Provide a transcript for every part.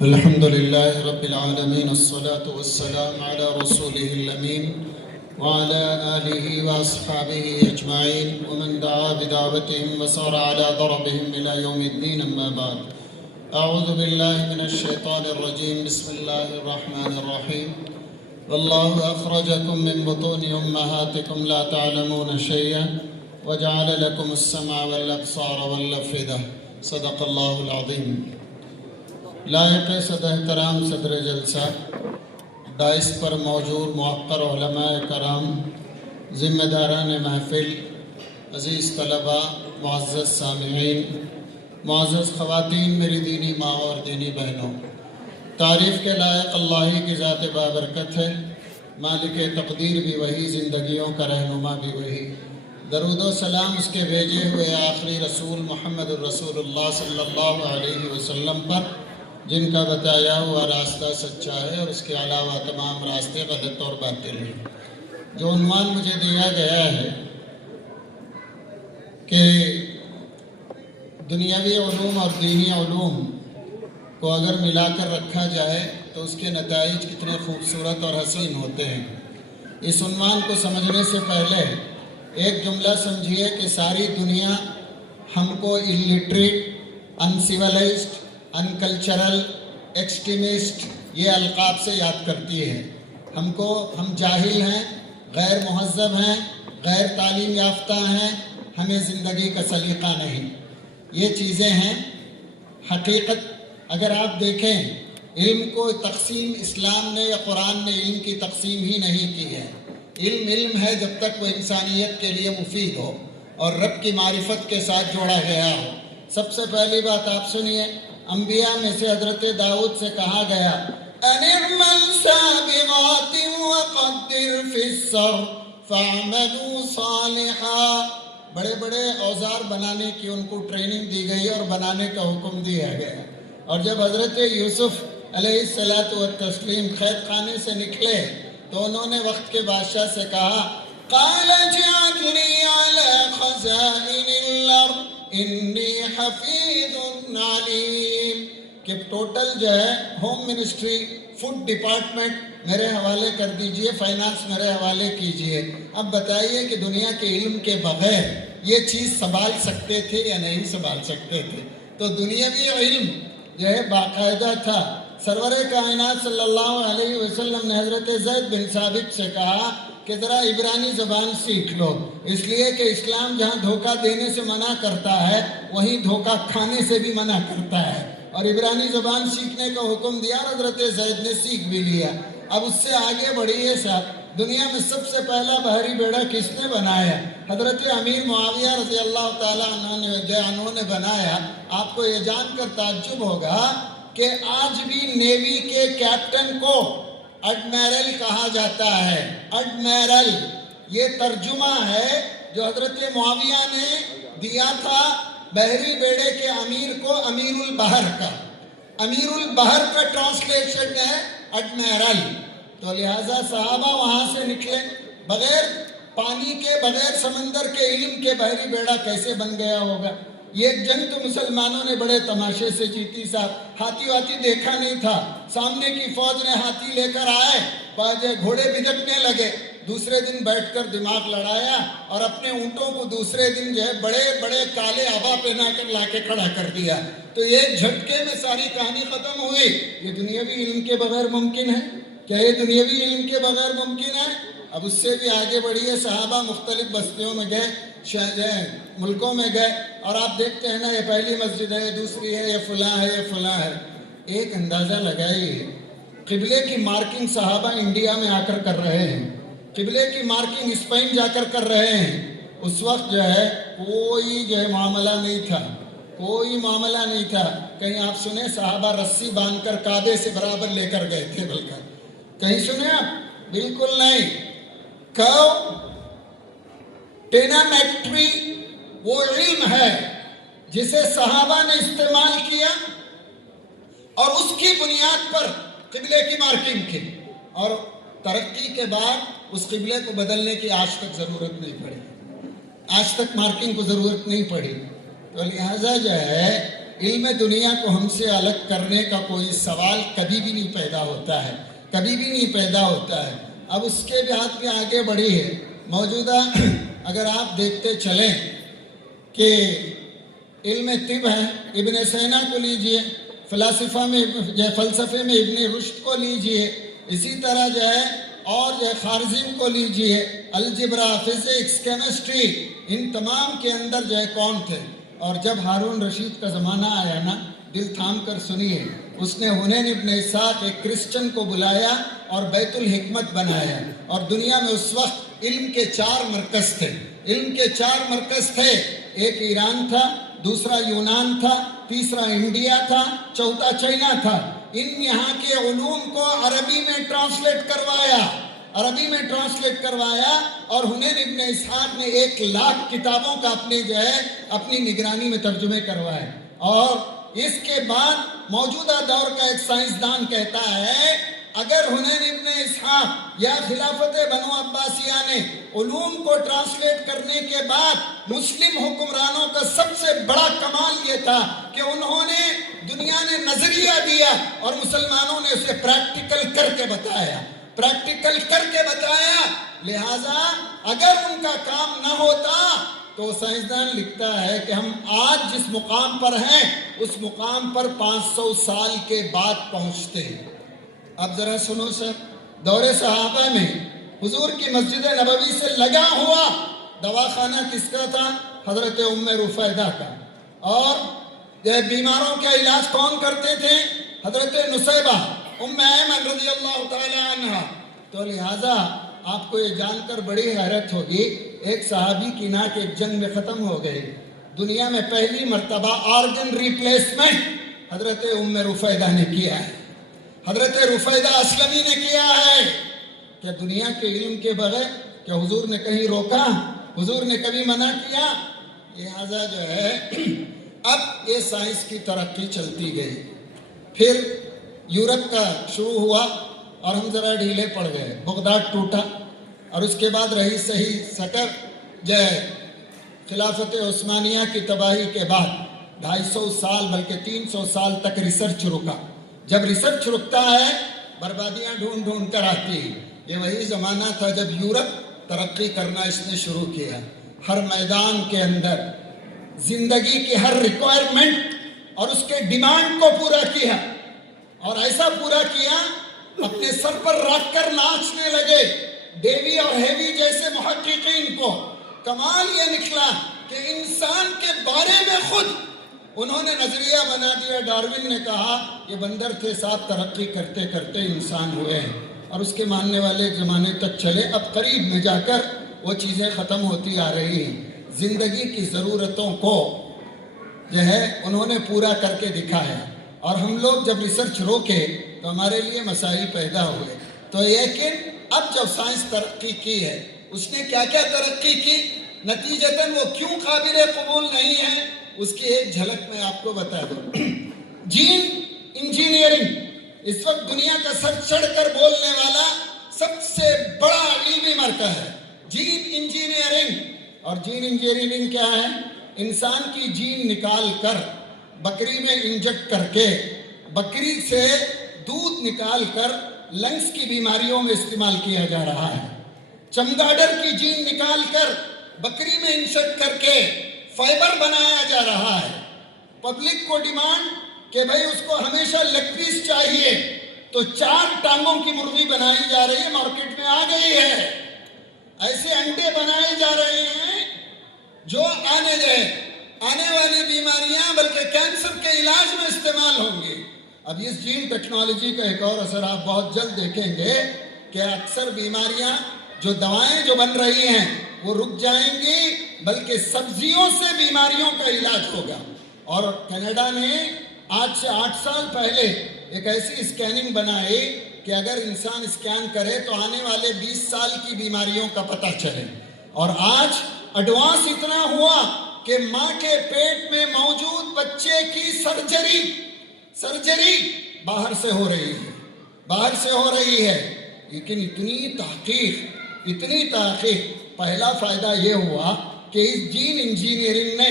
الحمد لله رب العالمين، الصلاة والسلام على رسوله الأمين وعلى آله وأصحابه أجمعين ومن دعا بدعوتهم وسار على ضربهم إلى يوم الدين. أما بعد، أعوذ بالله من الشيطان الرجيم. بسم الله الرحمن الرحيم. والله أخرجكم من بطون أمهاتكم لا تعلمون شيئا وجعل لكم السمع والأبصار والأفئدة. صدق الله العظيم. لائق صدر احترام صدر جلسہ، دائس پر موجود موقر علماء کرام، ذمہ داران محفل، عزیز طلباء، معزز سامعین، معزز خواتین، میری دینی ماں اور دینی بہنوں، تعریف کے لائق اللہ کی ذات بابرکت ہے، مالک تقدیر بھی وہی، زندگیوں کا رہنما بھی وہی، درود و سلام اس کے بھیجے ہوئے آخری رسول محمد الرسول اللہ صلی اللہ علیہ وسلم پر، جن کا بتایا ہوا راستہ سچا ہے اور اس کے علاوہ تمام راستے غلط اور باطل ہیں. جو عنوان مجھے دیا گیا ہے کہ دنیاوی علوم اور دینی علوم کو اگر ملا کر رکھا جائے تو اس کے نتائج کتنے خوبصورت اور حسین ہوتے ہیں. اس عنوان کو سمجھنے سے پہلے ایک جملہ سمجھیے کہ ساری دنیا ہم کو الٹریٹ، انسیولائزڈ، انکلچرل، ایکسٹریمسٹ یہ القاب سے یاد کرتی ہے. ہم جاہل ہیں، غیر مہذب ہیں، غیر تعلیم یافتہ ہیں، ہمیں زندگی کا سلیقہ نہیں. یہ چیزیں ہیں. حقیقت اگر آپ دیکھیں، علم کو تقسیم اسلام نے یا قرآن نے علم کی تقسیم ہی نہیں کی ہے. علم ہے جب تک وہ انسانیت کے لیے مفید ہو اور رب کی معرفت کے ساتھ جوڑا گیا ہو. سب سے پہلی بات آپ سنیے، انبیاء میں سے حضرت داؤد سے کہا گیا ان اعمل سابغات وقدر فی السر فاعملوا صالحا. بڑے بڑے اوزار بنانے کی ان کو ٹریننگ دی گئی اور بنانے کا حکم دیا گیا. اور جب حضرت یوسف علیہ الصلاۃ والتسلیم قید خانے سے نکلے تو انہوں نے وقت کے بادشاہ سے کہا قال اجعلنی علی خزائن الارض انی حفیظ علیم، کہ ٹوٹل جو ہے ہوم منسٹری، فوڈ ڈپارٹمنٹ میرے حوالے کر دیجئے، فائنانس میرے حوالے کیجئے. اب بتائیے کہ دنیا کے علم کے بغیر یہ چیز سنبھال سکتے تھے یا نہیں سنبھال سکتے تھے؟ تو دنیاوی علم جو ہے باقاعدہ تھا. سرور کائنات صلی اللہ علیہ وسلم نے حضرت زید بن ثابت سے کہا کہ ذرا عبرانی زبان سیکھ لو، اس لیے کہ اسلام جہاں دھوکہ دینے سے منع کرتا ہے وہیں دھوکہ کھانے سے بھی منع کرتا ہے. اور عبرانی زبان سیکھنے کا حکم دیا اور حضرت زید نے سیکھ بھی لیا. اب اس سے آگے بڑھیے صاحب، دنیا میں سب سے پہلا بحری بیڑا کس نے بنایا؟ حضرت امیر معاویہ رضی اللہ تعالیٰ عنہ نے بنایا. آپ کو یہ جان کر تعجب ہوگا کہ آج بھی نیوی کے کیپٹن کو ایڈمیرل کہا جاتا ہے. ایڈمیرل یہ ترجمہ ہے جو حضرت معاویہ نے دیا تھا بحری بیڑے کے امیر کو، امیر البحر کا. امیر البحر کا ٹرانسلیشن ہے ایڈمیرل. تو لہٰذا صحابہ وہاں سے نکلے، بغیر پانی کے، بغیر سمندر کے علم کے بحری بیڑا کیسے بن گیا ہوگا؟ یہ جنگ تو مسلمانوں نے بڑے تماشے سے جیتی صاحب. ہاتھی واتی دیکھا نہیں تھا. سامنے کی فوج نے ہاتھی لے کر آئے، گھوڑے بھجکنے لگے. دوسرے دن بیٹھ کر دماغ لڑایا اور اپنے اونٹوں کو دوسرے دن جو ہے بڑے بڑے کالے آبا پہنا کر لا کے کھڑا کر دیا. تو ایک جھٹکے میں ساری کہانی ختم ہوئی. یہ دنیاوی علم کے بغیر ممکن ہے؟ کیا یہ دنیاوی علم کے بغیر ممکن ہے؟ اب اس سے بھی آگے بڑھیے. صحابہ مختلف بستیوں میں گئے، ملکوں میں گئے، اور آپ دیکھتے ہیں نا یہ پہلی مسجد ہے، یہ دوسری ہے، یہ فلاں ہے، یہ فلاں ہے. ایک اندازہ لگائیے، قبلے کی مارکنگ صحابہ انڈیا میں آ کر رہے ہیں، قبلے کی مارکنگ اسپین جا کر رہے ہیں. اس وقت جو ہے کوئی جو ہے معاملہ نہیں تھا، کوئی معاملہ نہیں تھا. کہیں آپ سنیں صحابہ رسی باندھ کر کعبے سے برابر لے کر گئے تھے؟ بلکہ کہیں سنیں آپ؟ بالکل نہیں. ٹینامیٹری وہ علم ہے جسے صحابہ نے استعمال کیا اور اس کی بنیاد پر قبلے کی مارکنگ کی، اور ترقی کے بعد اس قبلے کو بدلنے کی آج تک ضرورت نہیں پڑی، آج تک مارکنگ کو ضرورت نہیں پڑی. تو لہٰذا جو ہے علم دنیا کو ہم سے الگ کرنے کا کوئی سوال کبھی بھی نہیں پیدا ہوتا ہے، کبھی بھی نہیں پیدا ہوتا ہے۔ اب اس کے بعد بھی آگے بڑھی ہے موجودہ اگر آپ دیکھتے چلیں کہ علم طب ہے، ابن سینا کو لیجئے، فلسفے میں ابن رشد کو لیجئے، اسی طرح جو ہے اور جو ہے خارزم کو لیجئے، الجبرا، فزکس، کیمسٹری، ان تمام کے اندر جو ہے کون تھے؟ اور جب ہارون رشید کا زمانہ آیا نا، دل تھام کر سنیے، اس نے حنین ابن اسحاق ایک کرسچن کو بلایا اور بیت الحکمت بنایا، اور دنیا میں اس وقت علم کے 4 مرکز تھے، علم کے 4 مرکز تھے، ایک ایران تھا، دوسرا یونان تھا، تیسرا انڈیا تھا، چوتھا چائنا تھا۔ ان یہاں کے علوم کو عربی میں ٹرانسلیٹ کروایا اور حنین ابن اسحاق نے 1,00,000 کتابوں کا اپنی نگرانی میں ترجمے کروائے۔ اور اس کے بعد موجودہ دور کا ایک سائنسدان کہتا ہے اگر حنین ابن اسحاق یا خلافت بنو عباسیہ نے علوم کو ٹرانسلیٹ کرنے کے بعد مسلم حکمرانوں کا سب سے بڑا کمال یہ تھا کہ انہوں نے دنیا نے نظریہ دیا اور مسلمانوں نے اسے پریکٹیکل کر کے بتایا، لہٰذا اگر ان کا کام نہ ہوتا تو سائنسدان لکھتا ہے کہ ہم آج جس مقام پر ہیں اس مقام پر 500 سال کے بعد پہنچتے ہیں۔ اب ذرا سنو سر، دور صحابہ میں حضور کی مسجد نبوی سے لگا ہوا دواخانہ کس کا تھا؟ حضرت ام رفیدہ کا۔ اور بیماروں کا علاج کون کرتے تھے؟ حضرت نصیبہ ام ایمن رضی اللہ تعالی عنہ۔ تو لہٰذا آپ کو یہ جان کر بڑی حیرت ہوگی، ایک صحابی کی ناک ایک جنگ میں ختم ہو گئی، دنیا میں پہلی مرتبہ آرگن ریپلیسمنٹ حضرت ام رفیدہ نے کیا ہے، حضرت رفیدہ اسلمی نے کیا ہے۔ کیا دنیا کے علم کے بغیر کیا حضور نے کہیں روکا؟ حضور نے کبھی منع کیا؟ لہٰذا جو ہے اب یہ سائنس کی ترقی چلتی گئی، پھر یورپ کا شروع ہوا اور ہم ذرا ڈھیلے پڑ گئے، بغداد ٹوٹا، اور اس کے بعد رہی صحیح سکر جو خلافت عثمانیہ کی تباہی کے بعد 250 سال بلکہ 300 سال تک ریسرچ رکا۔ جب ریسرچ رکتا ہے بربادیاں ڈھونڈ کر آتی ہیں۔ یہ وہی زمانہ تھا جب یورپ ترقی کرنا اس نے شروع کیا، ہر میدان کے اندر زندگی کی ہر ریکوائرمنٹ اور اس کے ڈیمانڈ کو پورا کیا، اور ایسا پورا کیا اپنے سر پر رکھ کر ناچنے لگے۔ ڈیوی اور ہیوی جیسے محققین کو کمال یہ نکلا کہ انسان کے بارے میں خود انہوں نے نظریہ بنا دیا۔ ڈارون نے کہا یہ بندر تھے، صاحب ترقی کرتے کرتے انسان ہوئے ہیں، اور اس کے ماننے والے ایک زمانے تک چلے، اب قریب میں جا کر وہ چیزیں ختم ہوتی آ رہی ہیں۔ زندگی کی ضرورتوں کو جو ہے انہوں نے پورا کر کے دکھایا، اور ہم لوگ جب ریسرچ روکے تو ہمارے لیے مسائل پیدا ہوئے۔ تو لیکن اب جب سائنس ترقی کی ہے، اس نے کیا کیا ترقی کی، نتیجتاً وہ کیوں قابل قبول نہیں ہے، اس کی ایک جھلک میں آپ کو بتا دوں۔ جین انجینئرنگ اس وقت دنیا کا سر چڑھ کر بولنے والا سب سے بڑا علمی مرکز ہے، جین انجینئرنگ۔ اور جین انجینئرنگ کیا ہے؟ انسان کی جین نکال کر بکری میں انجیکٹ کر کے بکری سے دودھ نکال کر لنگس کی بیماریوں میں استعمال کیا جا رہا ہے۔ چمگاڈر کی جین نکال کر بکری میں انجیکٹ کر کے فائبر بنایا جا رہا ہے۔ پبلک کو ڈیمانڈ کہ بھئی اس کو ہمیشہ لیگ پیس چاہیے، تو 4 ٹانگوں کی مرغی بنائی جا رہی ہے، مارکیٹ میں آ گئی ہے۔ ایسے انڈے بنائے جا رہے ہیں جو آنے والی بیماریاں بلکہ کینسر کے علاج میں استعمال ہوں گے۔ اب اس جین ٹیکنالوجی کا ایک اور اثر آپ بہت جلد دیکھیں گے کہ اکثر بیماریاں جو دوائیں جو بن رہی ہیں وہ رک جائیں گی، بلکہ سبزیوں سے بیماریوں کا علاج ہوگا۔ اور کینیڈا نے آج سے 8 سال پہلے ایک ایسی اسکیننگ بنائی کہ اگر انسان اسکین کرے تو آنے والے 20 سال کی بیماریوں کا پتہ چلے۔ اور آج ایڈوانس اتنا ہوا کہ ماں کے پیٹ میں موجود بچے کی سرجری باہر سے ہو رہی ہے، لیکن اتنی تحقیق، پہلا فائدہ یہ ہوا کہ اس جین انجینئرنگ نے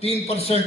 3%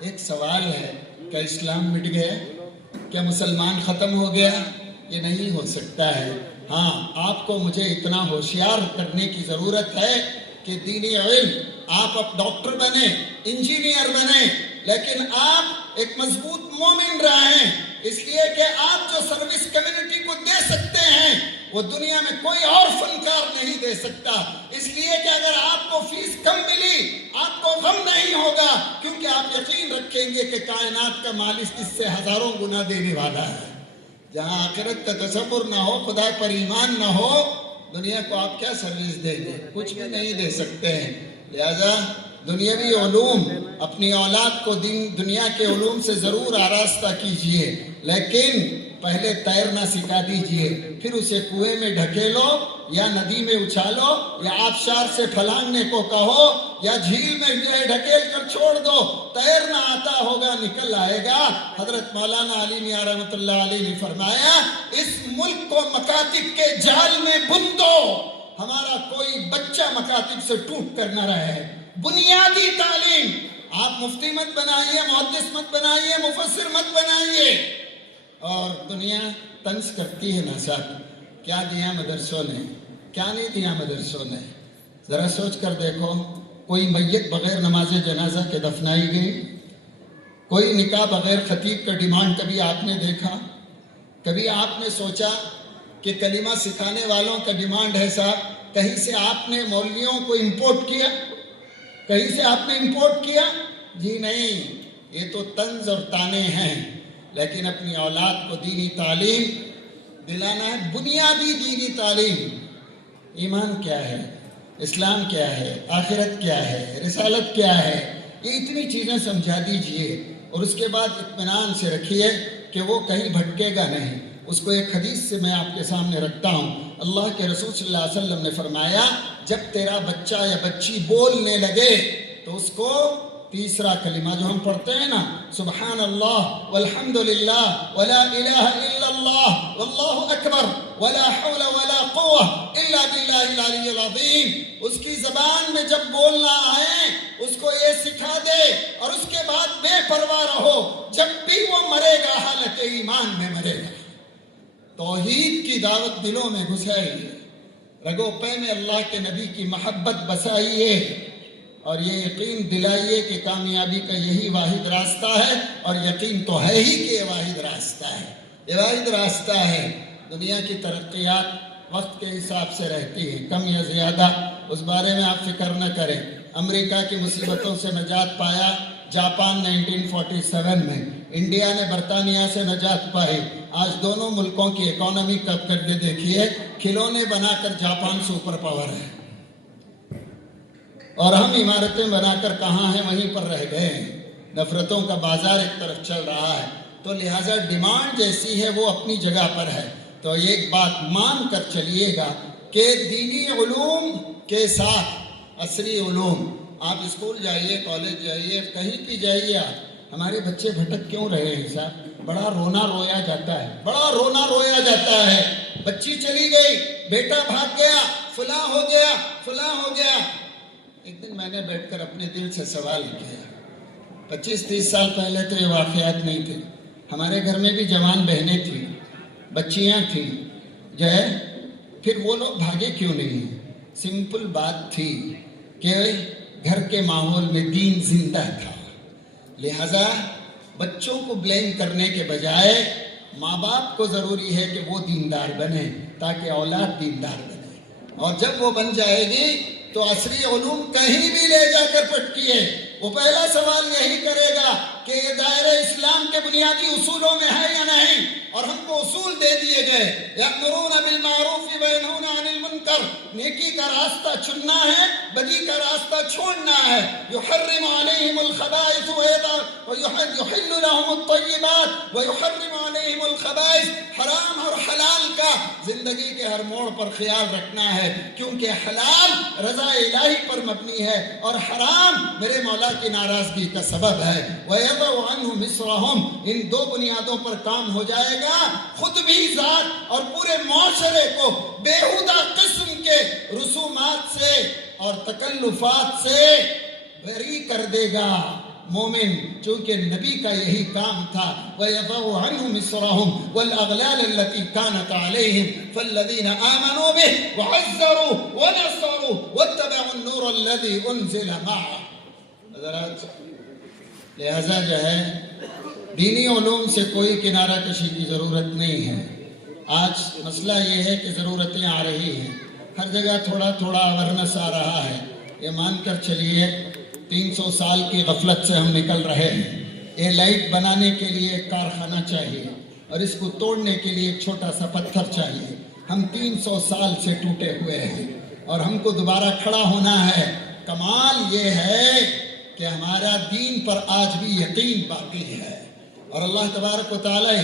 ایک سوال ہے، کیا اسلام مٹ گیا؟ کیا مسلمان ختم ہو گیا؟ یہ نہیں ہو سکتا ہے۔ ہاں، آپ کو مجھے اتنا ہوشیار کرنے کی ضرورت ہے کہ دینی علم، آپ اب ڈاکٹر بنیں، انجینئر بنیں، لیکن آپ ایک مضبوط مومن رہیں، اس لیے کہ آپ جو سروس کمیونٹی کو دے سکتے ہیں وہ دنیا میں کوئی اور فنکار نہیں دے سکتا۔ اس لیے کہ اگر آپ کو فیس کم ملی آپ کو غم نہیں ہوگا، کیونکہ آپ یقین رکھیں گے کہ کائنات کا مالک اس سے ہزاروں گنا دینے والا ہے۔ جہاں آخرت کا تصور نہ ہو، خدا پر ایمان نہ ہو، دنیا کو آپ کیا سروس دیں گے؟ کچھ بھی نہیں دے سکتے ہیں۔ لہذا دنیاوی علوم اپنی اولاد کو دنیا کے علوم سے ضرور آراستہ کیجئے، لیکن پہلے تیرنا سکھا دیجئے، پھر اسے کنویں میں ڈھکیلو یا ندی میں اچھالو یا آبشار سے پھلانگنے کو کہو یا جھیل میں ڈھکیل کر چھوڑ دو، تیرنا آتا ہوگا، نکل آئے گا۔ حضرت مولانا علی میاں رحمۃ اللہ علیہ نے فرمایا، اس ملک کو مکاتب کے جال میں بند دو، ہمارا کوئی بچہ مکاتب سے ٹوٹ کر نہ رہے۔ بنیادی تعلیم، آپ مفتی مت بنائیے، محدث مت بنائیے، مفسر مت بنائیے۔ اور دنیا طنز کرتی ہے نا صاحب، کیا دیا مدرسوں نے، کیا نہیں دیا مدرسوں نے۔ ذرا سوچ کر دیکھو، کوئی میت بغیر نماز جنازہ کے دفنائی گئی؟ کوئی نکاح بغیر خطیب کا ڈیمانڈ کبھی آپ نے دیکھا؟ کبھی آپ نے سوچا کہ کلمہ سکھانے والوں کا ڈیمانڈ ہے صاحب، کہیں سے آپ نے مولویوں کو امپورٹ کیا؟ کہیں سے آپ نے امپورٹ کیا؟ جی نہیں، یہ تو طنز اور طعنے ہیں۔ لیکن اپنی اولاد کو دینی تعلیم دلانا ہے، بنیادی دینی تعلیم۔ ایمان کیا ہے، اسلام کیا ہے، آخرت کیا ہے، رسالت کیا ہے، یہ اتنی چیزیں سمجھا دیجئے، اور اس کے بعد اطمینان سے رکھیے کہ وہ کہیں بھٹکے گا نہیں۔ اس کو ایک حدیث سے میں آپ کے سامنے رکھتا ہوں۔ اللہ کے رسول صلی اللہ علیہ وسلم نے فرمایا، جب تیرا بچہ یا بچی بولنے لگے تو اس کو تیسرا کلمہ جو ہم پڑھتے ہیں نا، سبحان اللہ والحمدللہ ولا الہ الا اللہ واللہ اکبر ولا حول ولا قوة الا باللہ العلی العظیم، اس کی زبان میں جب بولنا آئے اس کو یہ سکھا دے، اور اس کے بعد بے پرواہ رہو، جب بھی وہ مرے گا حالت ایمان میں مرے گا۔ توحید کی دعوت دلوں میں گھسائیے، رگو پے میں اللہ کے نبی کی محبت بسائیے، اور یہ یقین دلائیے کہ کامیابی کا یہی واحد راستہ ہے، اور یقین تو ہے ہی کہ یہ واحد راستہ ہے، یہ واحد راستہ ہے۔ دنیا کی ترقیات وقت کے حساب سے رہتی ہیں، کم یا زیادہ، اس بارے میں آپ فکر نہ کریں۔ امریکہ کی مصیبتوں سے نجات پایا جاپان 1947 میں، انڈیا نے برطانیہ سے نجات پائی۔ آج دونوں ملکوں کی اکانومی کب کر کے دیکھیے، کھلونے بنا کر جاپان سپر پاور ہے، اور ہم عمارتیں بنا کر کہاں ہیں، وہیں پر رہ گئے ہیں۔ نفرتوں کا بازار ایک طرف چل رہا ہے، تو لہٰذا ڈیمانڈ جیسی ہے وہ اپنی جگہ پر ہے۔ تو ایک بات مان کر چلیے گا کہ دینی علوم کے ساتھ عصری علوم، آپ اسکول جائیے، کالج جائیے، کہیں بھی جائیے، ہمارے بچے بھٹک کیوں رہے ہیں صاحب؟ بڑا رونا رویا جاتا ہے، بڑا رونا رویا جاتا ہے۔ بچی چلی گئی، بیٹا بھاگ گیا، فلاں ہو گیا، فلاں ہو گیا۔ ایک دن میں نے بیٹھ کر اپنے دل سے سوال کیا، 25-30 سال پہلے تو یہ واقعات نہیں تھے، ہمارے گھر میں بھی جوان بہنیں تھیں، بچیاں تھیں، پھر وہ لوگ بھاگے کیوں نہیں؟ سمپل بات تھی کہ گھر کے ماحول میں دین زندہ تھا۔ لہذا بچوں کو بلیم کرنے کے بجائے ماں باپ کو ضروری ہے کہ وہ دیندار بنے تاکہ اولاد دیندار بنے، اور جب وہ بن جائے گی تو عصری علوم کہیں بھی لے جا کر پٹکیے، وہ پہلا سوال یہی کرے گا کہ یہ دائرہ اسلام کے بنیادی اصولوں میں ہے یا نہیں، اور ہم کو اصول دے دیے گئے، یأمرون بالمعروف وینہون عن المنکر، نیکی کا راستہ چننا ہے، بدی کا راستہ چھوڑنا ہے، یحرم علیہم الخبائث ویحل لهم الطیبات ویحرم علیہم الخبائث، حرام اور حلال کا زندگی کے ہر موڑ پر خیال رکھنا ہے، کیونکہ حلال رضا الہی پر مبنی ہے اور حرام میرے مولا کی ناراضگی کا سبب ہے۔ وَيَضَعُ عَنْهُمْ مِصْرَهُمْ، ان دو بنیادوں پر کام ہو جائے گا، خود بھی ذات اور پورے معاشرے کو بیہودہ قسم کے رسومات سے اور تکلفات سے بری کر دے گا۔ مومن چونکہ نبی کا یہی کام تھا وَيَضَعُ عَنْهُمْ إِصْرَهُمْ وَالْأَغْلَالَ الَّتِي كَانَتْ عَلَيْهِمْ فَالَّذِينَ آمَنُوا بِهِ وَعَزَّرُوا وَنَصَرُوا وَاتَّبَعُوا النُّورَ الَّذِي أُنزِلَ مَعَهُ. حضرات لہذا جو ہے دینی علوم سے کوئی کنارہ کشی کی ضرورت نہیں ہے. آج مسئلہ یہ ہے کہ ضرورتیں آ رہی ہیں، ہر جگہ تھوڑا تھوڑا اورنس آ رہا ہے. یہ مان کر چلیے 300 سال کی غفلت سے ہم نکل رہے ہیں. یہ لائٹ بنانے کے لیے ایک کارخانہ چاہیے اور اس کو توڑنے کے لیے ایک چھوٹا سا پتھر چاہیے. ہم 300 سال سے ٹوٹے ہوئے ہیں اور ہم کو دوبارہ کھڑا ہونا ہے. کمال یہ ہے کہ ہمارا دین پر آج بھی یقین باقی ہے. اور اللہ تبارک و تعالی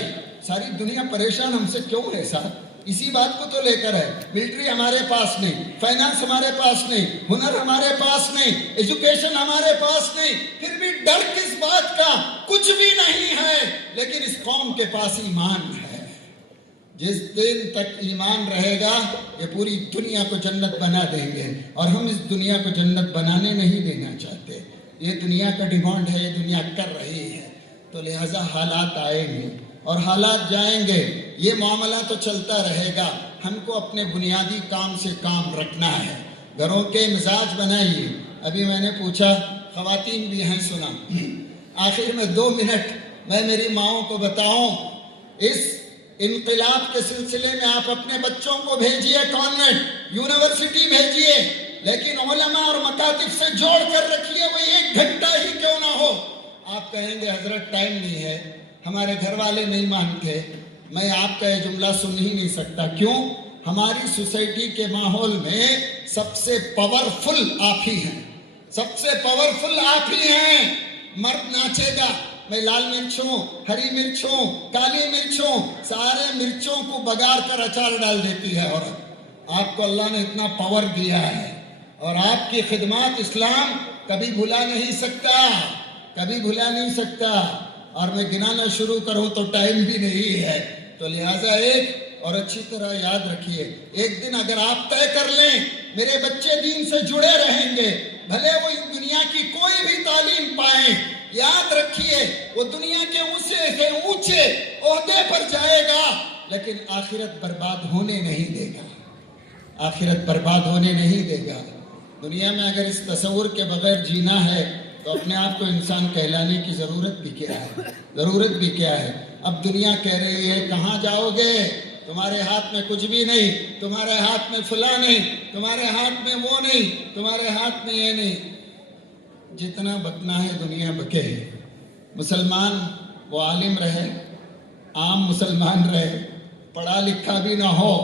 ساری دنیا پریشان ہم سے کیوں ہے صاحب؟ اسی بات کو تو لے کر ہے. ملٹری ہمارے پاس نہیں، فائنانس ہمارے پاس نہیں، ہنر ہمارے پاس نہیں، ایجوکیشن ہمارے پاس نہیں، پھر بھی ڈر کس بات کا؟ کچھ بھی نہیں ہے، لیکن اس قوم کے پاس ایمان ہے. جس دن تک ایمان رہے گا یہ پوری دنیا کو جنت بنا دیں گے، اور ہم اس دنیا کو جنت بنانے نہیں دینا چاہتے. یہ دنیا کا ڈیمانڈ ہے، یہ دنیا کر رہی ہے. تو لہٰذا حالات آئیں گے اور حالات جائیں گے. یہ معاملہ تو چلتا رہے گا. ہم کو اپنے بنیادی کام سے کام رکھنا ہے. گھروں کے مزاج بنائیے. ابھی میں نے پوچھا، خواتین بھی ہیں سنا. آخر میں 2 منٹ میں میری ماؤں کو بتاؤں، اس انقلاب کے سلسلے میں آپ اپنے بچوں کو بھیجیے کانوینٹ، یونیورسٹی بھیجیے، لیکن علماء اور مکاتب سے جوڑ کر رکھیے. وہ 1 گھنٹہ ہی کیوں نہ ہو. آپ کہیں گے حضرت ٹائم نہیں ہے، ہمارے گھر والے نہیں مانتے. میں آپ کا یہ جملہ سن ہی نہیں سکتا. کیوں؟ ہماری سوسائٹی کے ماحول میں سب سے پاورفل آپ ہی ہیں. سب سے پاورفل آپ ہی ہیں. مرد ناچے گا، میں لال مرچ ہوں، ہری مرچ ہوں، کالی مرچ ہوں، سارے مرچوں کو بگار کر اچار ڈال دیتی ہے عورت. آپ کو اللہ نے اتنا پاور دیا ہے اور آپ کی خدمات اسلام کبھی بھلا نہیں سکتا، کبھی بھلا نہیں سکتا. اور میں گنانا شروع کروں تو ٹائم بھی نہیں ہے. تو لہٰذا ایک اور اچھی طرح یاد رکھیے، ایک دن اگر آپ طے کر لیں میرے بچے دین سے جڑے رہیں گے، بھلے وہ دنیا کی کوئی بھی تعلیم پائیں، یاد رکھیے وہ دنیا کے اونچے سے اونچے عہدے پر جائے گا، لیکن آخرت برباد ہونے نہیں دے گا. آخرت برباد ہونے نہیں دے گا. دنیا میں اگر اس تصور کے بغیر جینا ہے تو اپنے آپ کو انسان کہلانے کی ضرورت بھی کیا ہے؟ ضرورت بھی کیا ہے؟ اب دنیا کہہ رہی ہے کہاں جاؤ گے؟ تمہارے ہاتھ میں کچھ بھی نہیں، تمہارے ہاتھ میں فلاں نہیں، تمہارے ہاتھ میں وہ نہیں، تمہارے ہاتھ میں یہ نہیں. جتنا بکنا ہے دنیا بکے. مسلمان وہ عالم رہے، عام مسلمان رہے، پڑھا لکھا بھی نہ ہو،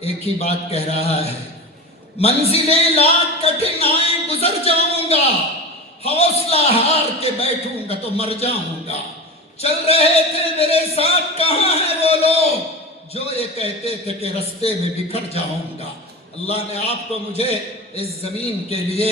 ایک ہی بات کہہ رہا ہے، منزلیں لاکھ کٹھنائیں گزر جاؤں گا، حوصلہ ہار کے بیٹھوں گا تو مر جاؤں گا. چل رہے تھے میرے ساتھ کہاں ہیں وہ لوگ جو یہ کہتے تھے کہ رستے میں بکھر جاؤں گا. اللہ نے آپ کو مجھے اس زمین کے لیے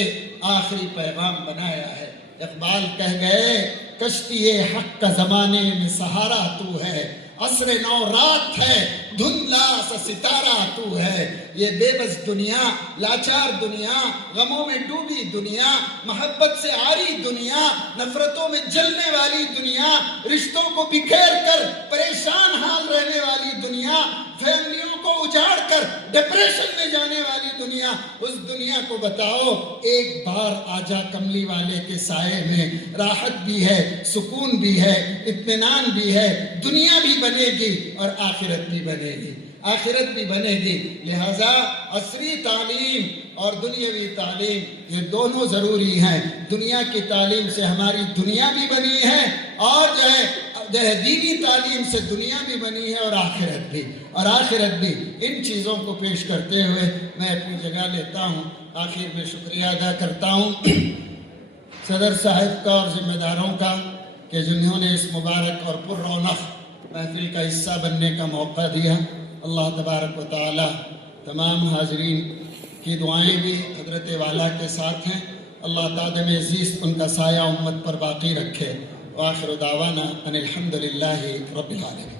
آخری پیغام بنایا ہے. اقبال کہہ گئے، کشتی حق کا زمانے میں سہارا تو ہے، عصر نو رات ہے، دھندلا سا ستارہ تو ہے. یہ بے بس دنیا، لاچار دنیا، غموں میں ڈوبی دنیا، محبت سے آری دنیا، نفرتوں میں جلنے والی دنیا، رشتوں کو بکھیر کر پریشان حال رہنے والی دنیا، فیملیوں کو اجاڑ کر ڈپریشن میں جانے والی دنیا. اس دنیا کو بتاؤ ایک بار آجا کملی والے کے سائے میں، راحت بھی ہے، سکون بھی ہے، اطمینان بھی ہے، دنیا بھی بنے گی اور آخرت بھی بنے گی، آخرت بھی بنے گی. لہذا عصری تعلیم اور دنیاوی تعلیم یہ دونوں ضروری ہیں. دنیا کی تعلیم سے ہماری دنیا بھی بنی ہے اور جو ہے دینی تعلیم سے دنیا بھی بنی ہے اور آخرت بھی. ان چیزوں کو پیش کرتے ہوئے میں اپنی جگہ لیتا ہوں. آخر میں شکریہ ادا کرتا ہوں صدر صاحب کا اور ذمہ داروں کا کہ جنہوں نے اس مبارک اور پر رونق محفل کا حصہ بننے کا موقع دیا. اللہ تبارک و تعالی تمام حاضرین کی دعائیں بھی حضرت والا کے ساتھ ہیں. اللہ تعالی عزیز ان کا سایہ امت پر باقی رکھے. وآخر دعوانا ان الحمدللہ رب العالمین.